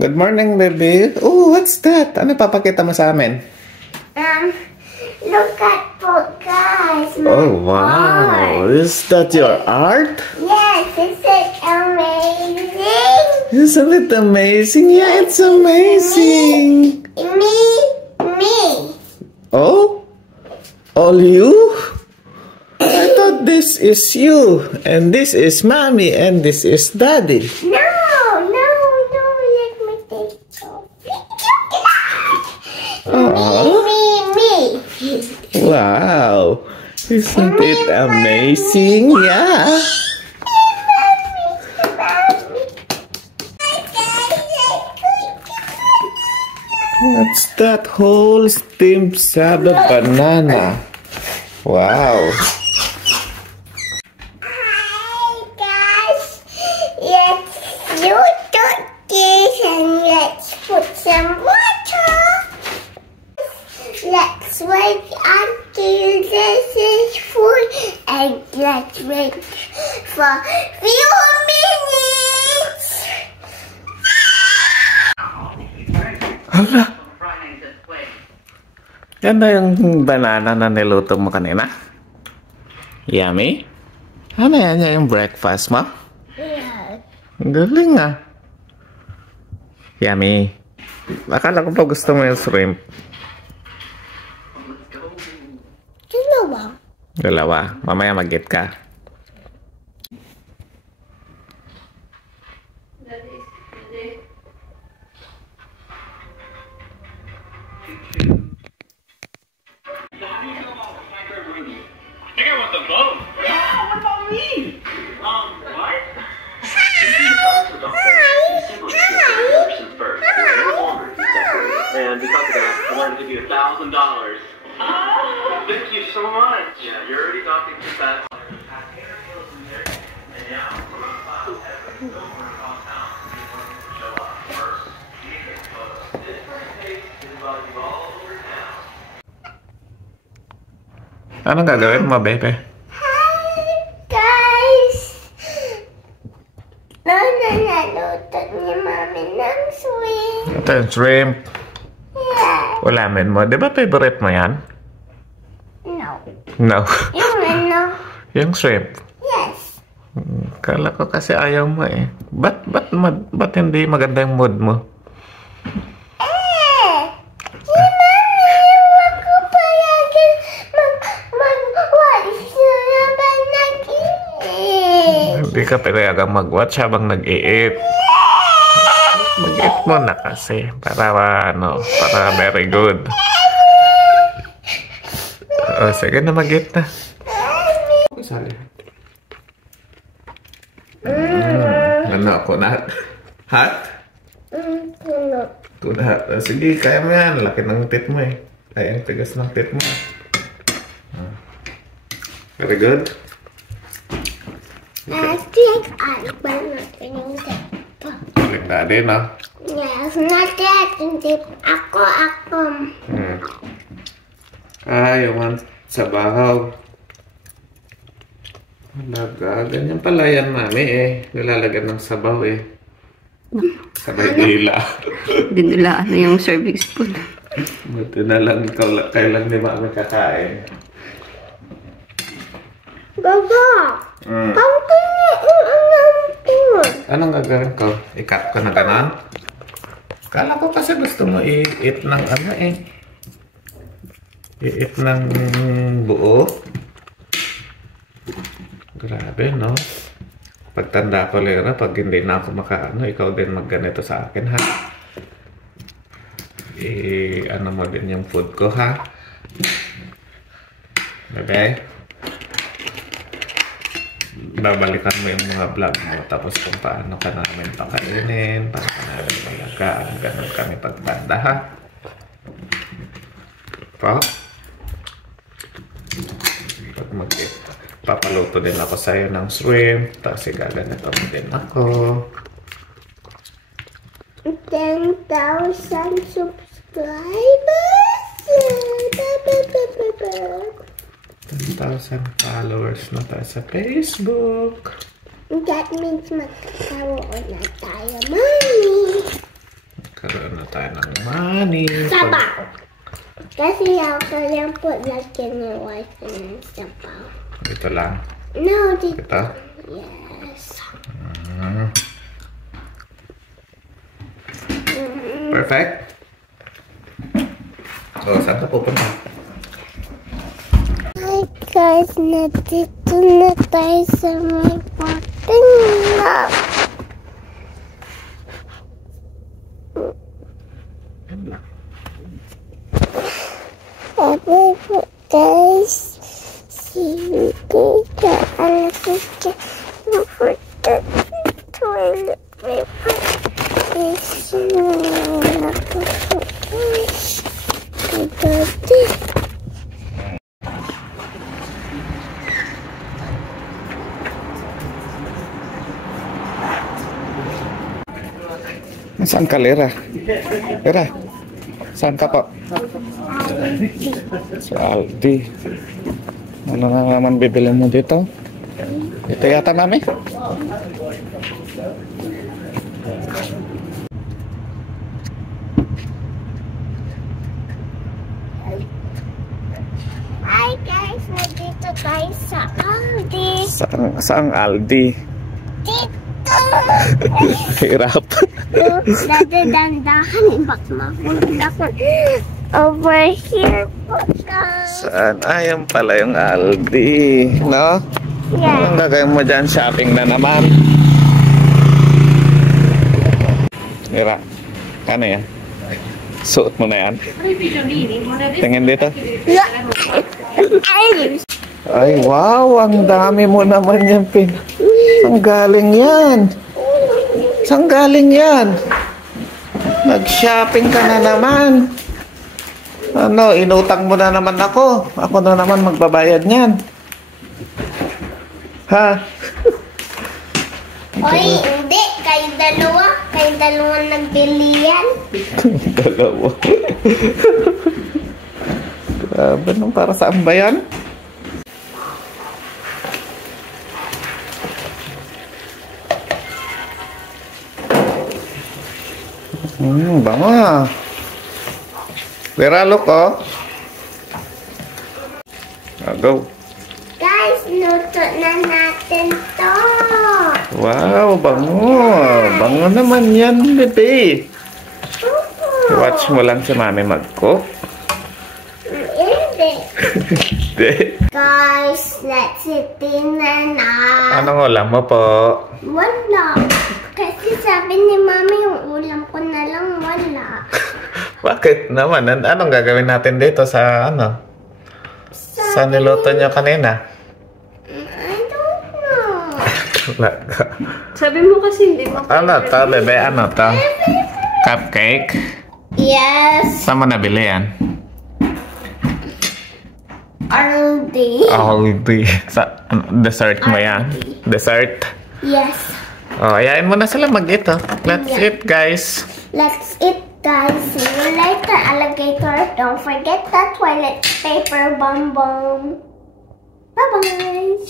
Good morning, baby. Oh, what's that? Ano papakita mo sa amin? Look at po, guys. Oh, wow. Art. Is that your art? Yes, is it amazing? Isn't it amazing? Yeah, it's amazing. Me. Oh? All you? I thought this is you, and this is mommy, and this is daddy. No, let me take off. Me. Wow. Isn't it amazing? Yeah. What's that whole steamed salad banana? Wow. Hi, guys. Let's do this and let's put some water. Let's wait until this is full and let's wait for a few minutes. Hala. Yan na yung banana na niluto mo kanina? Yummy? Ano yan yung breakfast mo? Yeah. Galing ah. Yummy. Akala ko pa gusto mo yung shrimp. Dalawa. Mamaya mag-get ka. I think I want the vote. Yeah, what about me? What? And because of that, I wanted to give you $1,000. Thank you so much. Yeah, you're already talking too fast. Anong gagawin mo, baby? Hi, guys. Naluto ni Mami ng swing. Ito yung shrimp. Yeah. Ulamin mo. Di ba favorite mo yan? No. No. Yung ano? Yung shrimp. Yes. Kala ko kasi ayaw mo eh. Ba't hindi maganda yung mood mo? Si Mami yung magpapalagin mag-watch na ba nag-iit? Hindi ka pinayagang mag-watch habang nag-i-eat. Mag-eat mo na kasi. Para very good. O, sige na mag-eat na. Sali. Ano, kunat? Hot? Kunat. Sige, kaya mo yan. Laki ng tit mo eh. Ay, ang tigas ng tit mo. Very good. I think I'm going to Balik na din, no? Yes, not that. Hindi. Ako. Yung sa bahaw. Talaga, ganyan pala yan, mami eh. Nilalagyan ng sabaw eh. Sabay dila. Dinulaan na yung cervix spoon. Buti na lang kayo lang ni mami kakain. Baba. Anong gagawin ko? I-cut ko na ganon? Kala ko kasi gusto mo i-eat ng ano eh. I-eat ng buo. Grabe, no? Pagtanda ko, Lera, pag hindi na ako makaano, ikaw din magganito sa akin, ha? Ano mo din yung food ko, ha? Bebe? Babalikan mo yung mga vlog mo, tapos kung paano ka namin pakainin, paano ka namin malagaan, ganun kami pagtanda, ha? Po? Pag papaluto din ako sa'yo ng shrimp, tapos igaganito mo din ako. 10,000 subscribers. 10,000 followers na tayo sa Facebook. That means magkakaroon na tayo money. tayo ng money. Sabaw. Kasi ako lang po lagyan ng white and sabaw. Dito lang. No, dito. Ito? Yes. Perfect. So, saan ka pupunta? Hi guys, nandito na tayo sa may parking lot. Sabi po guys, see dito ang nakikita for the toilet paper is nakapulis. Dati. Saan ka, Lera? Lera, saan ka po? Sa Aldi. Ano na naman bibili mo dito? Ito yata namin. Hi guys, nandito tayo sa Aldi. Saan Aldi? Dito! Hirap. Dadadandahan, bak mapunta ko. Over here po guys. Saan? Ayun pala yung Aldi. No? Yeah. Anong gagawin mo dyan? Shopping na naman. Mira, ano yan? Suot mo na yan. Tingin dito. Ay, wow! Ang dami mo naman yan, Pin. Saan galing yan? Saan galing yan? Nag-shopping ka na naman. Ano, inutang mo na naman ako. Ako na naman magbabayad niyan. Ha? Oy, hindi. Kayong dalawa nagbili yan. Dalawa. Grabe nung para saan ba yan? Bango ah. Lera, look oh. Go. Guys, luto na natin to. Wow, bango. Bango naman yan, bebe. Watch mo lang si mami mag-cook. Hindi. Hindi. Guys, let's eat dinner na. Anong ulam mo po? Wala. Kasi sabi ni mami yung ulam ko na lang wala. Bakit naman? Anong gagawin natin dito sa ano? Sa niluto niyo kanina? I don't know. Wala ka. Sabi mo kasi hindi mo. Ano to, bebe? Ano to? Cupcake? Yes. Saan mo nabili yan? Aldi. Aldi. Sa dessert mo yan? Dessert? Yes. Oh, ayain mo na sila mag-ito. Let's eat, guys. Let's eat, guys. See you later, alligator. Don't forget the toilet paper, Bum Bum. Bye-bye.